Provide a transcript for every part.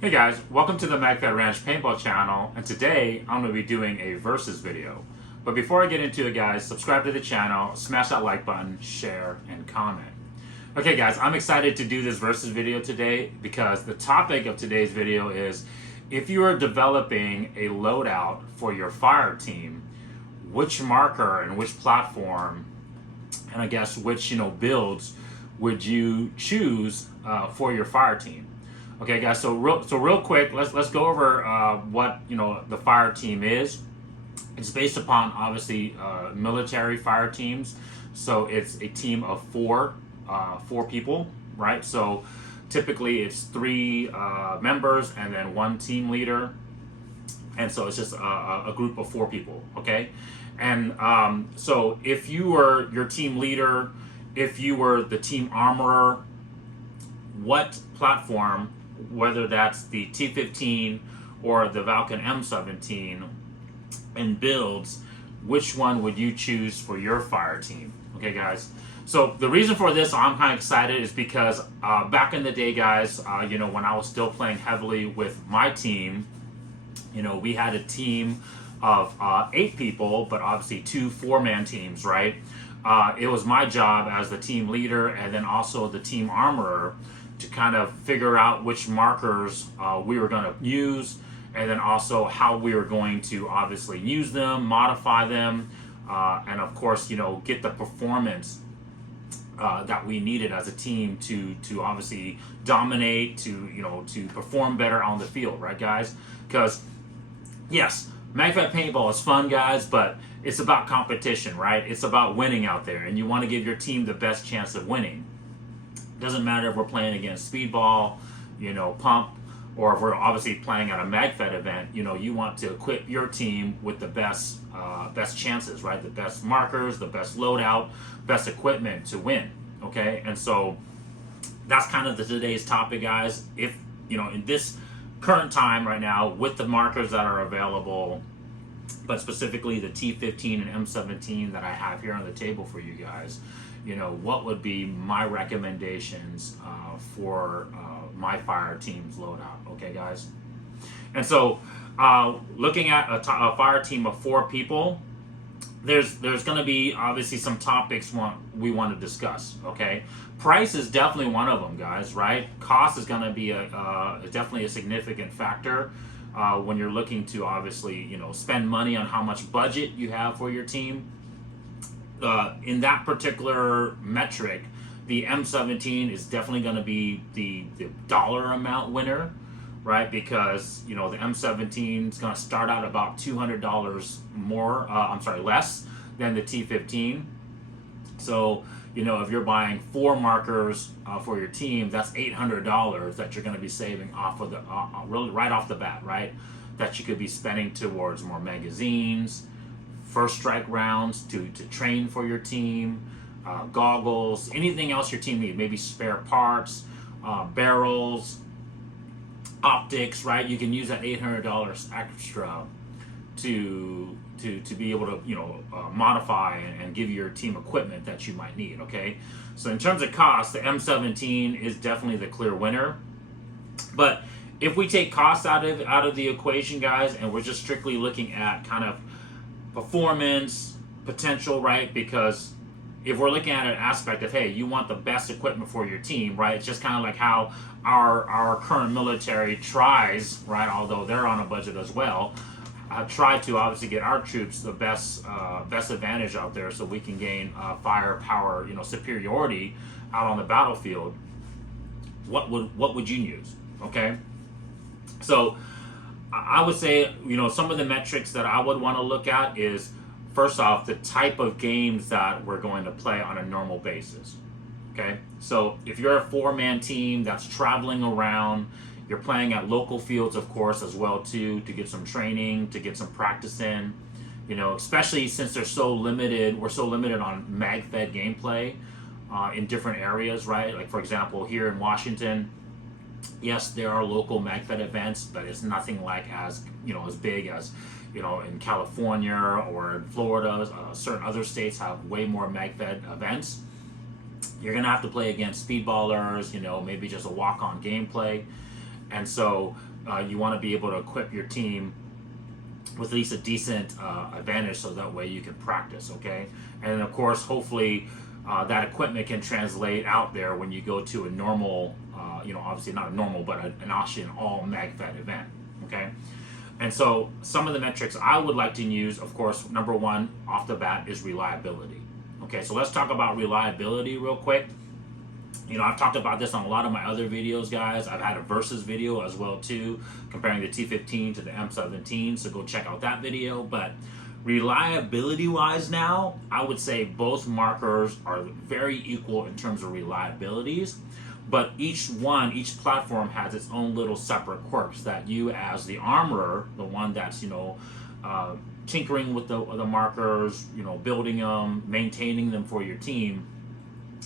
Hey guys, welcome to the Magfed Ranch Paintball channel, and today I'm going to be doing a versus video. But before I get into it guys, subscribe to the channel, smash that like button, share, and comment. Okay guys, I'm excited to do this versus video today because the topic of today's video is if you are developing a loadout for your fire team, which marker and which platform and I guess which builds would you choose for your fire team? Okay, guys. So real quick, let's go over what the fire team is. It's based upon obviously military fire teams. So it's a team of four people, right? So typically it's three members and then one team leader, and so it's just a group of four people. Okay, and so if you were your team leader, if you were the team armorer, what platform, whether that's the T15 or the Vulcan M17 and builds, which one would you choose for your fire team? Okay guys, so the reason for this I'm kind of excited is because back in the day guys, when I was still playing heavily with my team, we had a team of 8 people, but obviously 2 4-man teams, right? It was my job as the team leader and then also the team armorer to kind of figure out which markers we were going to use, and then also how we were going to obviously use them, modify them, and of course, get the performance that we needed as a team to obviously dominate, to perform better on the field, right, guys? Because yes, Magfed paintball is fun, guys, but it's about competition, right? It's about winning out there, and you want to give your team the best chance of winning. Doesn't matter if we're playing against speedball, pump, or if we're obviously playing at a Magfed event. You want to equip your team with the best chances, right? The best markers, the best loadout, best equipment to win. Okay, and so that's kind of today's topic, guys. If in this current time right now with the markers that are available, but specifically the T15 and M17 that I have here on the table for you guys, what would be my recommendations for my fire team's loadout? Okay, guys. And so, looking at a fire team of 4 people, there's going to be obviously some topics we want to discuss. Okay, price is definitely one of them, guys. Right, cost is going to be definitely a significant factor when you're looking to obviously spend money on how much budget you have for your team. In that particular metric, the M17 is definitely going to be the dollar amount winner, right? Because the M17 is going to start out about $200 more. Less than the T15. So if you're buying 4 markers for your team, that's $800 that you're going to be saving off of the really right off the bat, right? That you could be spending towards more magazines, first strike rounds to train for your team, goggles, anything else your team needs, maybe spare parts, barrels, optics, right? You can use that $800 extra to be able to modify and give your team equipment that you might need. Okay, so in terms of cost, the M17 is definitely the clear winner. But if we take cost out of the equation, guys, and we're just strictly looking at kind of performance potential, right? Because if we're looking at an aspect of, hey, you want the best equipment for your team, right? It's just kind of like how our current military tries, right? Although they're on a budget as well, try to obviously get our troops the best advantage out there, so we can gain firepower, superiority out on the battlefield. What would you use? Okay, so I would say, some of the metrics that I would want to look at is, first off, the type of games that we're going to play on a normal basis. Okay, so if you're a 4-man team that's traveling around, you're playing at local fields, of course, as well too, to get some training, to get some practice in. Especially since we're so limited on Magfed gameplay in different areas, right? Like for example, here in Washington, yes, there are local Magfed events, but it's nothing like as big as in California or in Florida. Certain other states have way more Magfed events. You're gonna have to play against speedballers, maybe just a walk-on gameplay. And so you want to be able to equip your team with at least a decent advantage, so that way you can practice, okay? And of course, hopefully that equipment can translate out there when you go to a normal, obviously not a normal, but an all Magfed event, okay? And so some of the metrics I would like to use, of course, number one off the bat is reliability. Okay, so let's talk about reliability real quick. I've talked about this on a lot of my other videos, guys. I've had a versus video as well too, comparing the T15 to the M17, so go check out that video. But reliability wise now, I would say both markers are very equal in terms of reliabilities, but each platform has its own little separate quirks that you as the armorer, the one that's tinkering with the markers, building them, maintaining them for your team,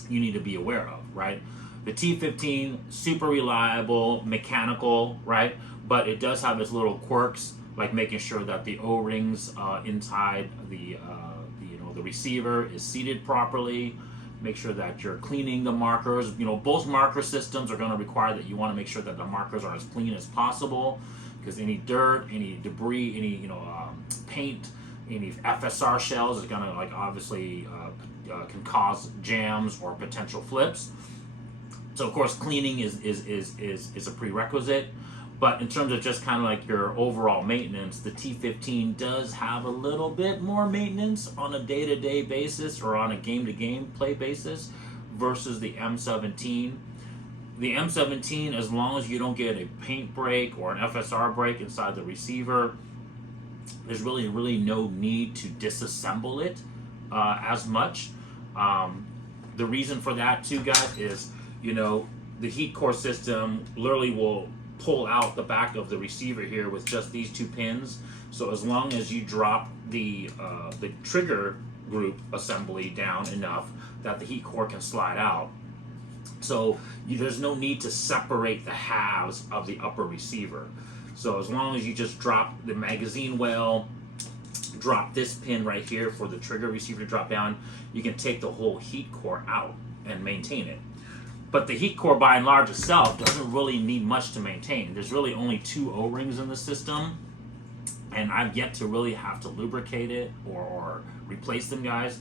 you need to be aware of, right? The T15, super reliable, mechanical, right? But it does have its little quirks, like making sure that the O-rings inside the receiver is seated properly. Make sure that you're cleaning the markers. Both marker systems are going to require that you want to make sure that the markers are as clean as possible, because any dirt, any debris, any paint, any FSR shells is going to obviously can cause jams or potential flips. So of course cleaning is a prerequisite. But in terms of just kind of like your overall maintenance, the T15 does have a little bit more maintenance on a day-to-day basis or on a game-to-game play basis versus the M17. The M17, as long as you don't get a paint break or an FSR break inside the receiver, there's really no need to disassemble it as much. The reason for that too, guys, is the heat core system literally will pull out the back of the receiver here with just these two pins. So as long as you drop the trigger group assembly down enough that the heat core can slide out, so there's no need to separate the halves of the upper receiver. So as long as you just drop the magazine well, drop this pin right here for the trigger receiver to drop down, you can take the whole heat core out and maintain it. But the heat core by and large itself doesn't really need much to maintain. There's really only 2 O-rings in the system, and I've yet to really have to lubricate it or replace them, guys.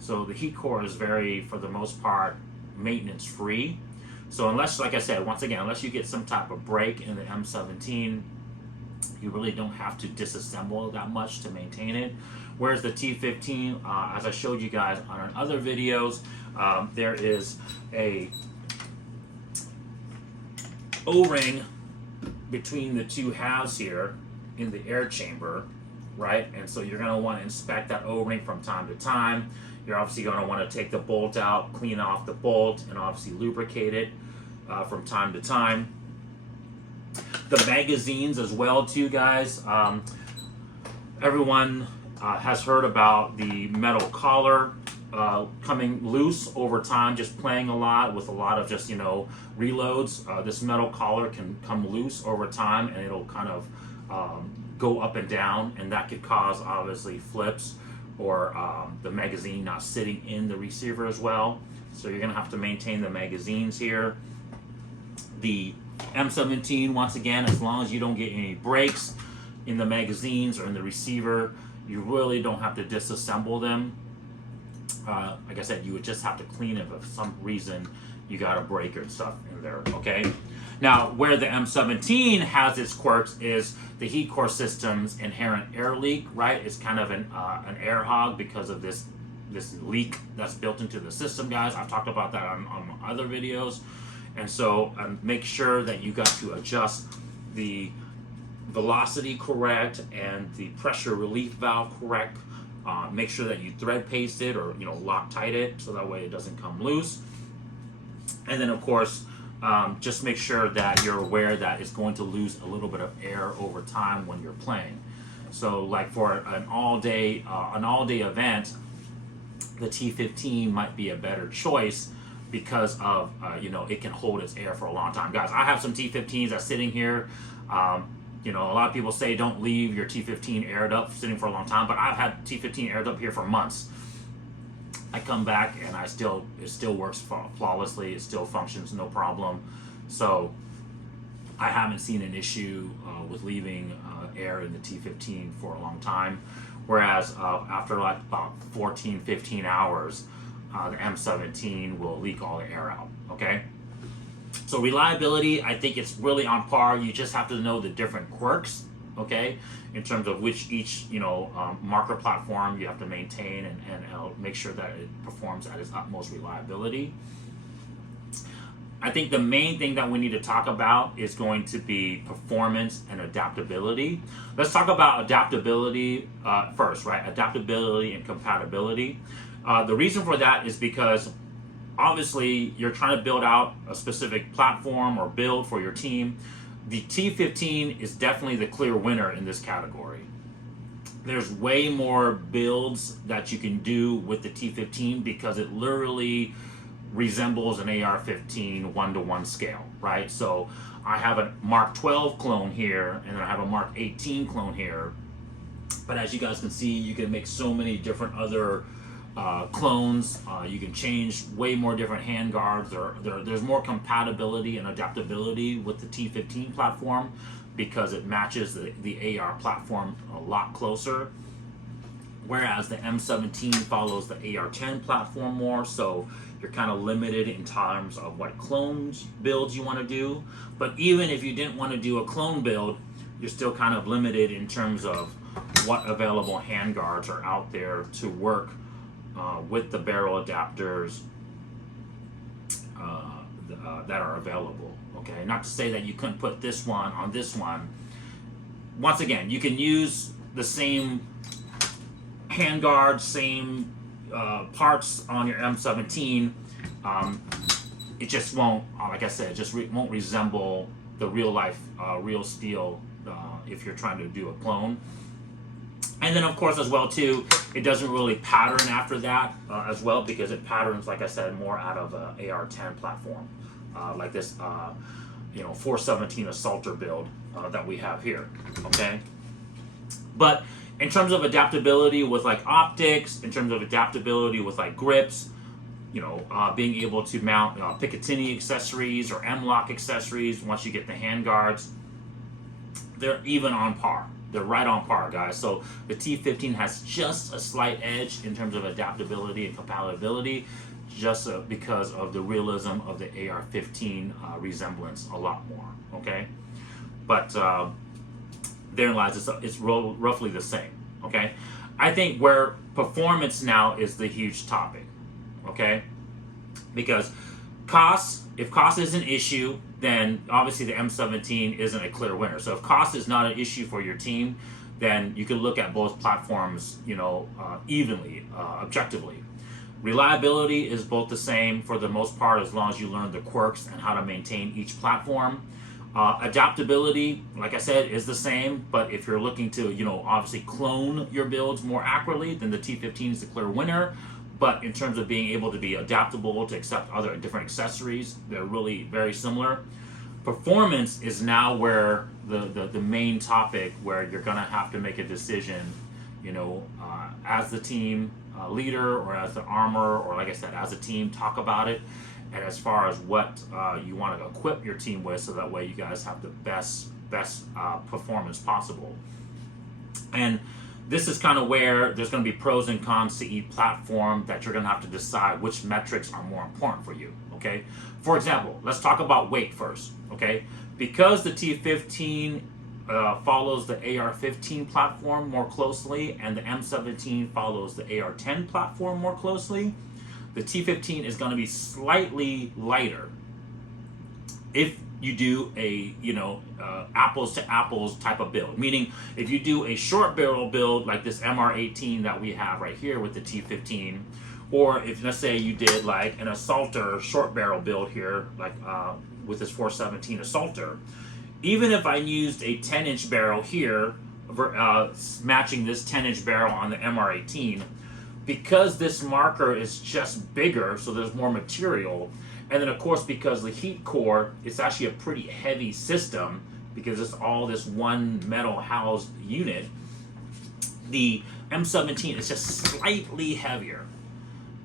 So the heat core is very, for the most part, maintenance free. So unless, like I said, once again, unless you get some type of break in the M17, you really don't have to disassemble that much to maintain it. Whereas the T15, as I showed you guys on other videos, there is a O-ring between the 2 halves here in the air chamber, right? And so you're going to want to inspect that O-ring from time to time. You're obviously going to want to take the bolt out, clean off the bolt, and obviously lubricate it from time to time. The magazines as well too, guys. Everyone has heard about the metal collar coming loose over time, just playing a lot with a lot of just reloads. This metal collar can come loose over time, and it'll kind of go up and down, and that could cause obviously flips or the magazine not sitting in the receiver as well. So you're gonna have to maintain the magazines here. The M17, once again, as long as you don't get any breaks in the magazines or in the receiver, you really don't have to disassemble them. Like I said, you would just have to clean it if for some reason you got a break or stuff in there, okay? Now, where the M17 has its quirks is the heat core system's inherent air leak, right? It's kind of an air hog because of this leak that's built into the system, guys. I've talked about that on other videos. And so make sure that you got to adjust the velocity correct and the pressure relief valve correct. Make sure that you thread paste it or Loctite it so that way it doesn't come loose. And then of course, just make sure that you're aware that it's going to lose a little bit of air over time when you're playing. So like for an all-day event, the T15 might be a better choice because of it can hold its air for a long time. Guys, I have some T15s that's sitting here. A lot of people say don't leave your T15 aired up sitting for a long time, but I've had T15 aired up here for months. I come back and it still works flawlessly. It still functions no problem. So I haven't seen an issue with leaving air in the T15 for a long time, whereas after like about 14, 15 hours, the M17 will leak all the air out, okay? So reliability, I think it's really on par. You just have to know the different quirks, okay, in terms of which each, marker platform you have to maintain and make sure that it performs at its utmost reliability. I think the main thing that we need to talk about is going to be performance and adaptability. Let's talk about adaptability first, right? Adaptability and compatibility. The reason for that is because obviously you're trying to build out a specific platform or build for your team. The T15 is definitely the clear winner in this category. There's way more builds that you can do with the T15 because it literally resembles an AR-15 1-to-1 scale, right? So I have a Mark 12 clone here, and then I have a Mark 18 clone here. But as you guys can see, you can make so many different other clones. You can change way more different handguards. There's more compatibility and adaptability with the T15 platform because it matches the AR platform a lot closer. Whereas the M17 follows the AR-10 platform more, so you're kind of limited in terms of what clones builds you want to do. But even if you didn't want to do a clone build, you're still kind of limited in terms of what available handguards are out there to work with the barrel adapters that are available. Okay, not to say that you couldn't put this one on this one. Once again, you can use the same handguard, same parts on your M17. It just won't, like I said, it just won't resemble the real life, real steel if you're trying to do a clone. And then of course as well too, it doesn't really pattern after that as well because it patterns, like I said, more out of a AR-10 platform, like this 417 assaulter build that we have here, okay? But in terms of adaptability with like optics, in terms of adaptability with like grips, being able to mount Picatinny accessories or M-lock accessories once you get the handguards, they're even on par. They're right on par, guys. So the T15 has just a slight edge in terms of adaptability and compatibility, just because of the realism of the AR-15 resemblance a lot more, okay? But therein lies, it's roughly the same, okay? I think where performance now is the huge topic, okay? Because if cost is an issue, then obviously the M17 isn't a clear winner. So if cost is not an issue for your team, then you can look at both platforms, evenly, objectively. Reliability is both the same for the most part as long as you learn the quirks and how to maintain each platform. Adaptability, like I said, is the same, but if you're looking to, obviously clone your builds more accurately, then the T15 is the clear winner. But in terms of being able to be adaptable to accept other different accessories, they're really very similar. Performance is now where the main topic where you're gonna have to make a decision, as the team leader or as the armor, or like I said, as a team, talk about it. And as far as what you want to equip your team with, so that way you guys have the best performance possible. And this is kind of where there's going to be pros and cons to each platform that you're going to have to decide which metrics are more important for you, okay? For example, let's talk about weight first, okay? Because the T15 follows the AR-15 platform more closely and the M17 follows the AR-10 platform more closely, the T15 is going to be slightly lighter if you do a apples to apples type of build. Meaning, if you do a short barrel build like this MR18 that we have right here with the T15, or if let's say you did like an assaulter short barrel build here, like with this 417 assaulter, even if I used a 10-inch barrel here, matching this 10-inch barrel on the MR18, because this marker is just bigger, so there's more material, and then of course because the heat core, it's actually a pretty heavy system because it's all this one metal housed unit, the M17 is just slightly heavier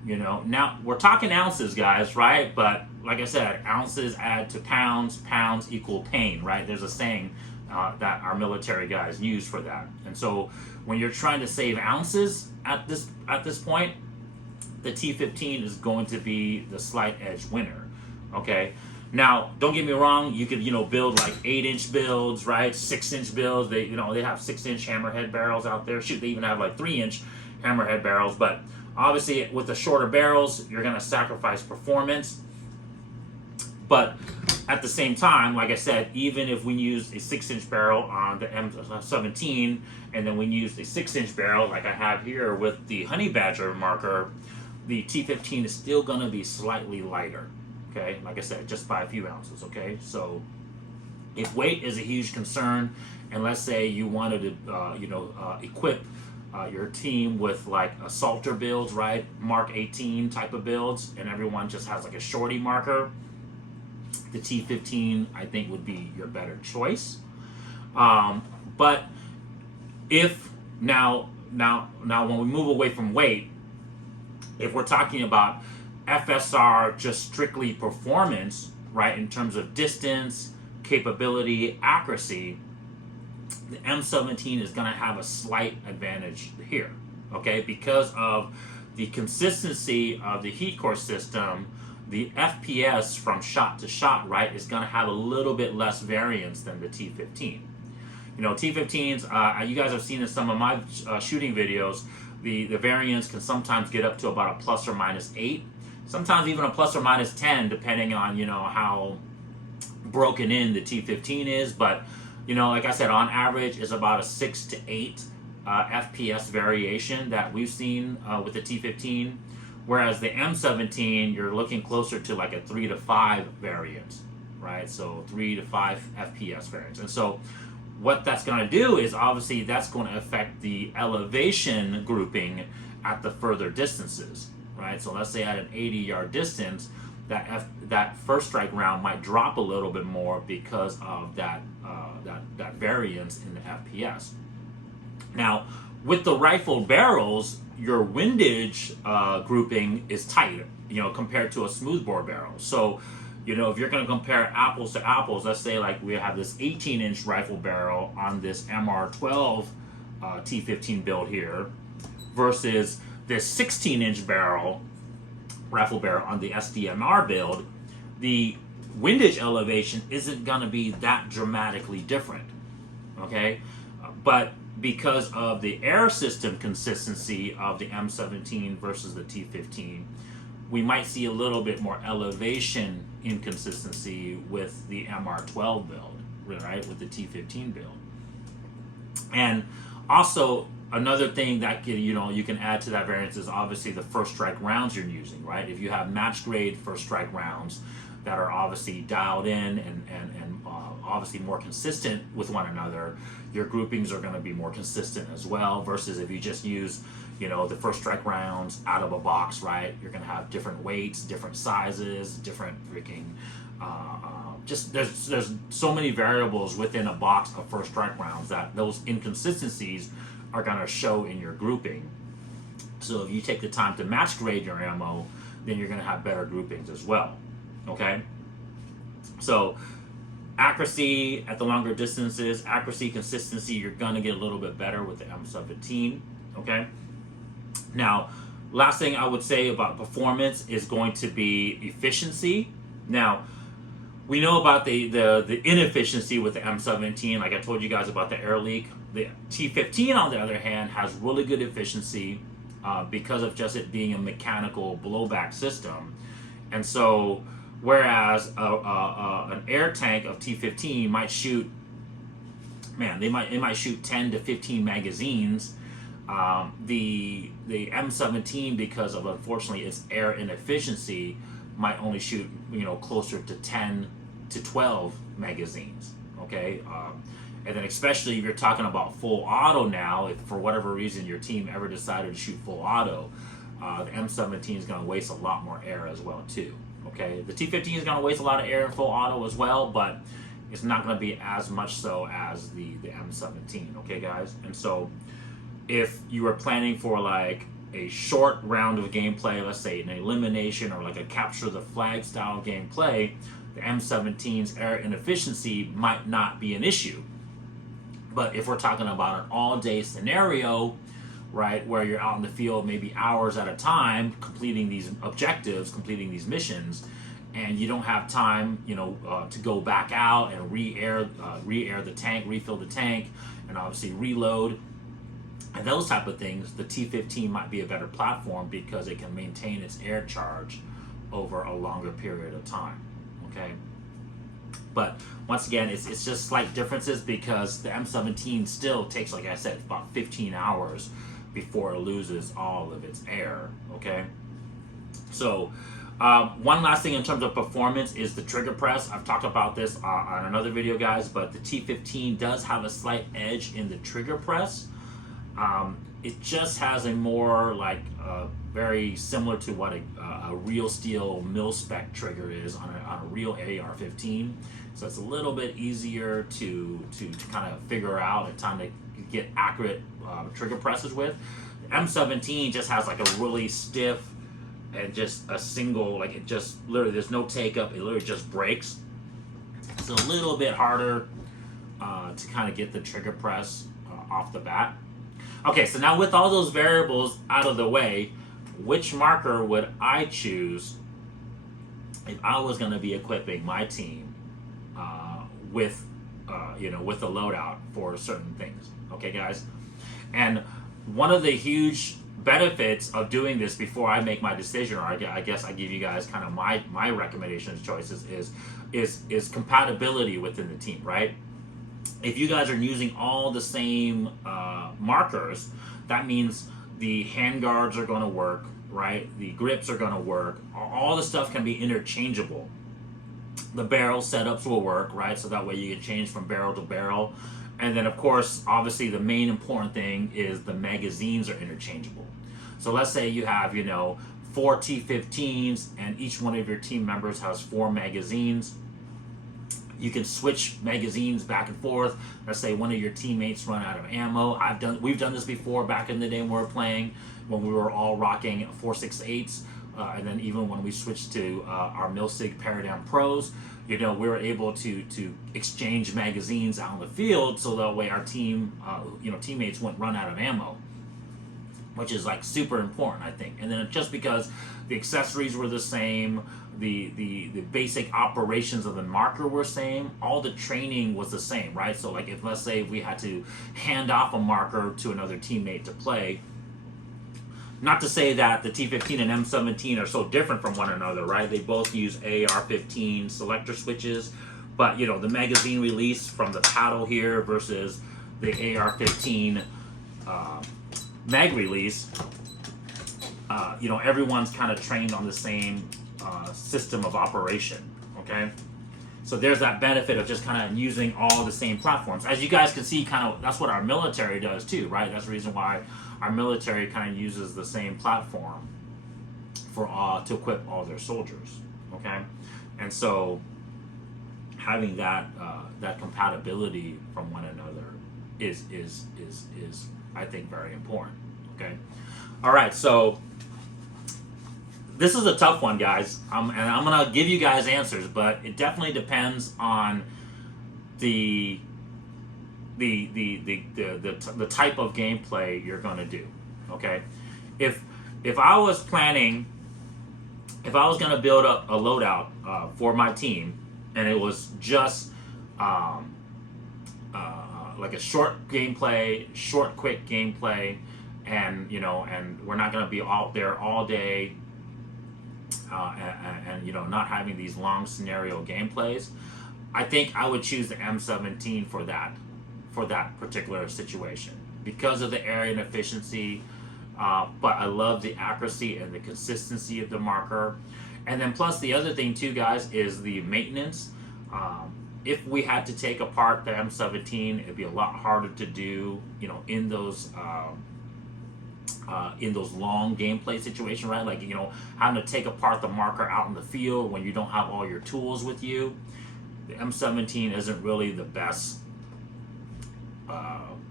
You know, now we're talking ounces, guys, right? But like I said, ounces add to pounds, pounds equal pain, right? There's a saying that our military guys use for that. And so when you're trying to save ounces at this point, the T15 is going to be the slight edge winner. Okay. Now, don't get me wrong. You could, build like 8-inch builds, right? 6-inch builds. They have 6-inch hammerhead barrels out there. Shoot, they even have like 3-inch hammerhead barrels. But obviously, with the shorter barrels, you're going to sacrifice performance. But at the same time, like I said, even if we use a 6-inch barrel on the M17, and then we use a 6-inch barrel like I have here with the Honey Badger marker, the T15 is still going to be slightly lighter. Okay, like I said, just by a few ounces. Okay, so if weight is a huge concern, and let's say you wanted to, equip your team with like assaulter builds, right? Mark 18 type of builds, and everyone just has like a shorty marker, the T15 I think would be your better choice. But if now when we move away from weight, if we're talking about FSR, just strictly performance, right, in terms of distance, capability, accuracy, the M17 is going to have a slight advantage here, okay, because of the consistency of the heat core system. The FPS from shot to shot, right, is going to have a little bit less variance than the T15. T15s, you guys have seen in some of my shooting videos, the variance can sometimes get up to about a plus or minus 8. Sometimes even a plus or minus 10, depending on, how broken in the T15 is. But, like I said, on average, is about a 6 to 8 FPS variation that we've seen with the T15. Whereas the M17, you're looking closer to like a 3 to 5 variance, right? So 3 to 5 FPS variance. And so what that's going to do is obviously that's going to affect the elevation grouping at the further distances. Right, so let's say at an 80-yard distance, that first strike round might drop a little bit more because of that variance in the FPS. Now, with the rifled barrels, your windage grouping is tighter, compared to a smoothbore barrel. So, if you're going to compare apples to apples, let's say like we have this 18-inch rifle barrel on this MR12 T15 build here versus this 16-inch rifle barrel on the SDMR build, the windage elevation isn't going to be that dramatically different, okay? But because of the air system consistency of the M17 versus the T15, we might see a little bit more elevation inconsistency with the MR12 build, right, with the T15 build. And also, another thing that you can add to that variance is obviously the first strike rounds you're using, right? If you have match grade first strike rounds that are obviously dialed in and obviously more consistent with one another, your groupings are going to be more consistent as well. Versus if you just use, the first strike rounds out of a box, right? You're going to have different weights, different sizes, different freaking. Just there's so many variables within a box of first strike rounds that those inconsistencies are going to show in your grouping. So if you take the time to match grade your ammo, then you're going to have better groupings as well. Okay? So accuracy at the longer distances, accuracy, consistency, you're going to get a little bit better with the M17. Okay? Now, last thing I would say about performance is going to be efficiency. Now, we know about the inefficiency with the M17, like I told you guys about the air leak. The T15, on the other hand, has really good efficiency because of just it being a mechanical blowback system. And so, whereas an air tank of T15 might shoot, it might shoot 10 to 15 magazines. The M17, because of unfortunately its air inefficiency, might only shoot closer to 10 to 12 magazines. Okay. And then especially if you're talking about full auto now, if for whatever reason your team ever decided to shoot full auto, the M17 is going to waste a lot more air as well too. Okay, the T15 is going to waste a lot of air in full auto as well, but it's not going to be as much so as the M17. Okay, guys, and so if you were planning for like a short round of gameplay, let's say an elimination or like a capture the flag style gameplay, the M17's error and efficiency might not be an issue. But if we're talking about an all-day scenario, right, where you're out in the field maybe hours at a time completing these objectives, completing these missions, and you don't have time, to go back out and re-air the tank, refill the tank, and obviously reload, and those type of things, the T-15 might be a better platform because it can maintain its air charge over a longer period of time. Okay. But once again, it's just slight differences because the M17 still takes, like I said, about 15 hours before it loses all of its air. Okay. So one last thing in terms of performance is the trigger press. I've talked about this on another video, guys, but the T-15 does have a slight edge in the trigger press. It just has a more very similar to what a real steel mil-spec trigger is on a real AR-15. So it's a little bit easier to kind of figure out and time to get accurate trigger presses with. The M17 just has like a really stiff and just a single, it just literally, there's no take up, it literally just breaks. It's a little bit harder to kind of get the trigger press off the bat. Okay, so now with all those variables out of the way, which marker would I choose if I was going to be equipping my team with a loadout for certain things? Okay, guys, and one of the huge benefits of doing this before I make my decision, or I guess I give you guys kind of my recommendations, choices, is compatibility within the team, right? If you guys are using all the same markers, that means the handguards are going to work, right? The grips are going to work. All the stuff can be interchangeable. The barrel setups will work, right? So that way you can change from barrel to barrel. And then, of course, obviously the main important thing is the magazines are interchangeable. So let's say you have, 4 T-15s and each one of your team members has 4 magazines. You can switch magazines back and forth. Let's say one of your teammates run out of ammo. We've done this before back in the day when we were playing, when we were all rocking 4.68s, and then even when we switched to our Milsig Paradigm Pros, we were able to exchange magazines out in the field, so that way our team, teammates wouldn't run out of ammo, which is super important, I think. And then just because the accessories were the same, the basic operations of the marker were same, all the training was the same, right? So if let's say we had to hand off a marker to another teammate to play, not to say that the T-15 and M17 are so different from one another, right? They both use AR-15 selector switches, but the magazine release from the paddle here versus the AR-15 mag release, everyone's kind of trained on the same system of operation, okay? So there's that benefit of just kind of using all the same platforms. As you guys can see, that's what our military does too, right? That's the reason why our military kind of uses the same platform to equip all their soldiers, okay? And so having that compatibility from one another is I think very important, okay? All right, so this is a tough one, guys, and I'm gonna give you guys answers, but it definitely depends on the type of gameplay you're gonna do. Okay, if I was gonna build up a loadout for my team, and it was just like a short gameplay, quick gameplay, and and we're not gonna be out there all day. And not having these long scenario gameplays, I think I would choose the M17 for that particular situation because of the area and efficiency. But I love the accuracy and the consistency of the marker, and then plus the other thing too, guys, is the maintenance. If we had to take apart the M17, it'd be a lot harder to do, in those long gameplay situations, right? Having to take apart the marker out in the field when you don't have all your tools with you. The M17 isn't really the best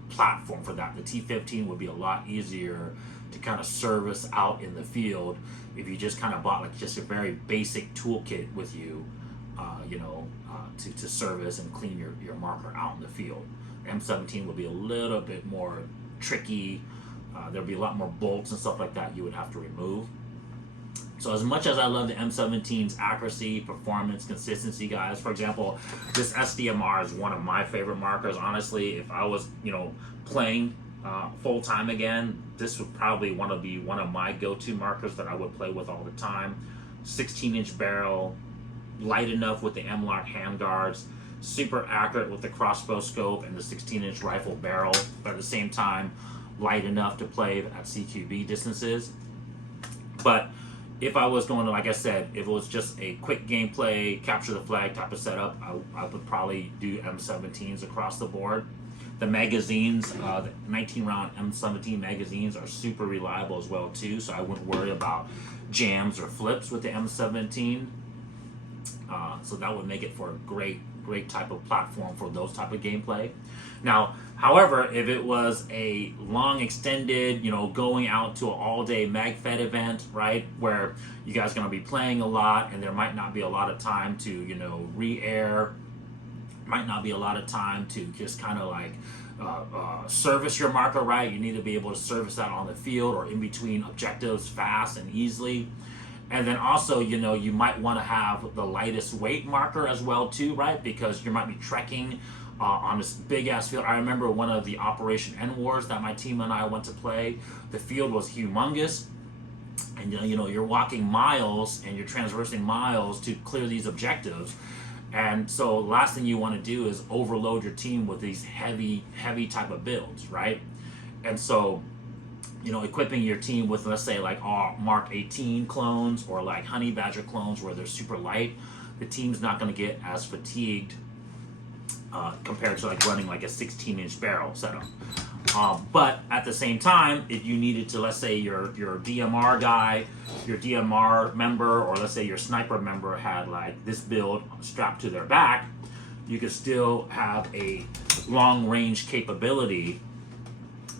platform for that. The T15 would be a lot easier to kind of service out in the field if you just kind of bought like just a very basic toolkit with you, to service and clean your marker out in the field. The M17 would be a little bit more tricky. There'll be a lot more bolts and stuff like that you would have to remove. So as much as I love the M17's accuracy, performance, consistency, guys, for example, this SDMR is one of my favorite markers. Honestly, if I was, playing full time again, this would probably want to be one of my go-to markers that I would play with all the time. 16-inch barrel, light enough with the M-lock handguards, super accurate with the crossbow scope and the 16-inch rifle barrel, but at the same time, light enough to play at CQB distances. But if I was going to, like I said, if it was just a quick gameplay, capture the flag type of setup, I would probably do M17s across the board. The magazines, the 19-round M17 magazines are super reliable as well too, so I wouldn't worry about jams or flips with the M17. So that would make it for a great type of platform for those type of gameplay. Now, however, if it was a long extended, going out to an all-day Magfed event, right, where you guys are going to be playing a lot and there might not be a lot of time to, re-air, might not be a lot of time to just kind of like service your marker, right? You need to be able to service that on the field or in between objectives fast and easily. And then also, you might want to have the lightest weight marker as well too, right? Because you might be trekking on this big ass field. I remember one of the Operation N Wars that my team and I went to play. The field was humongous, and you're walking miles and you're transversing miles to clear these objectives. And so last thing you want to do is overload your team with these heavy type of builds, right? And so equipping your team with, let's say, like Mark 18 clones or like Honey Badger clones where they're super light, the team's not going to get as fatigued compared to like running like a 16-inch barrel setup. But at the same time, if you needed to, let's say your DMR guy, your DMR member, or let's say your sniper member had like this build strapped to their back, you could still have a long range capability.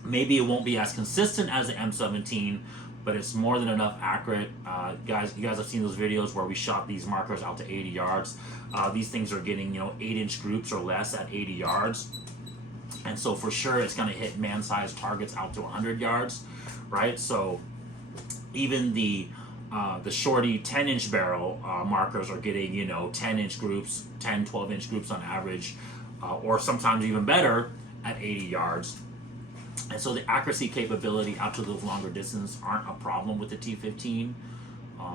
Maybe it won't be as consistent as the M17, but it's more than enough accurate. You guys have seen those videos where we shot these markers out to 80 yards. These things are getting 8-inch groups or less at 80 yards. And so for sure it's going to hit man-sized targets out to 100 yards, right? So even the shorty 10-inch barrel markers are getting 10-inch groups, 10, 12-inch groups on average, or sometimes even better at 80 yards. And so the accuracy capability out to those longer distances aren't a problem with the T15,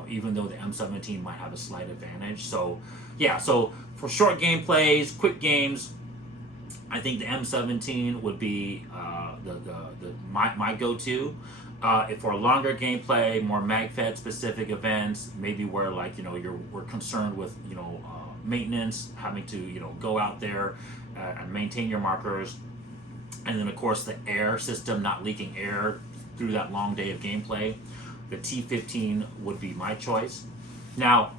even though the M17 might have a slight advantage. So yeah, so for short gameplays, quick games, I think the M17 would be my go-to. If for a longer gameplay, more Magfed specific events, maybe where like we're concerned with maintenance, having to go out there and maintain your markers. And then, of course, the air system, not leaking air through that long day of gameplay. The T15 would be my choice. Now,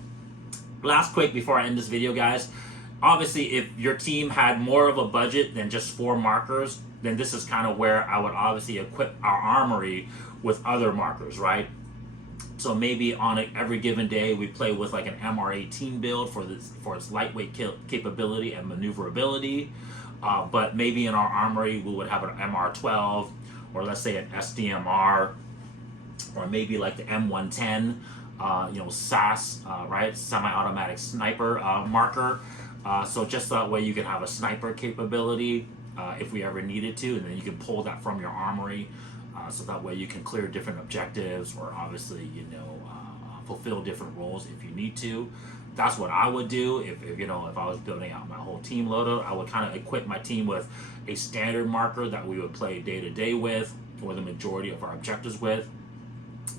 last quick before I end this video, guys. Obviously, if your team had more of a budget than just 4 markers, then this is kind of where I would obviously equip our armory with other markers, right? So maybe on every given day, we play with like an MR18 build for its lightweight capability and maneuverability. But maybe in our armory, we would have an MR12, or let's say an SDMR, or maybe like the M110, SAS, right, semi-automatic sniper marker. So just that way you can have a sniper capability if we ever needed to, and then you can pull that from your armory. So that way you can clear different objectives, or obviously, fulfill different roles if you need to. That's what I would do if I was building out my whole team loadout. I would kind of equip my team with a standard marker that we would play day to day with, or the majority of our objectives with.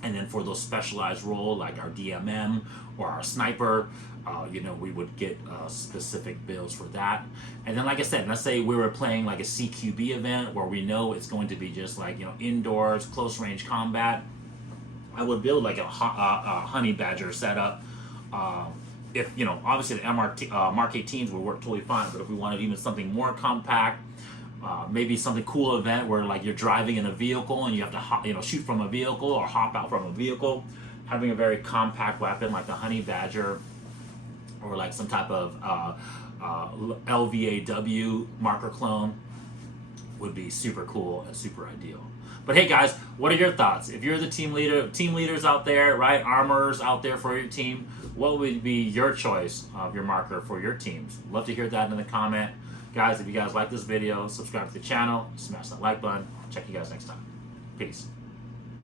And then for those specialized roles like our DMM or our sniper, we would get specific builds for that. And then, like I said, let's say we were playing like a CQB event where we know it's going to be just like indoors, close range combat. I would build like a Honey Badger setup. If obviously the Mark 18s would work totally fine, but if we wanted even something more compact, maybe something cool event where like you're driving in a vehicle and you have to shoot from a vehicle or hop out from a vehicle. Having a very compact weapon like the Honey Badger or like some type of LVAW marker clone would be super cool and super ideal. But hey guys, what are your thoughts? If you're the team leaders out there, right, armorers out there for your team, what would be your choice of your marker for your teams? Love to hear that in the comment. Guys, if you guys like this video, subscribe to the channel, smash that like button. Check you guys next time. Peace.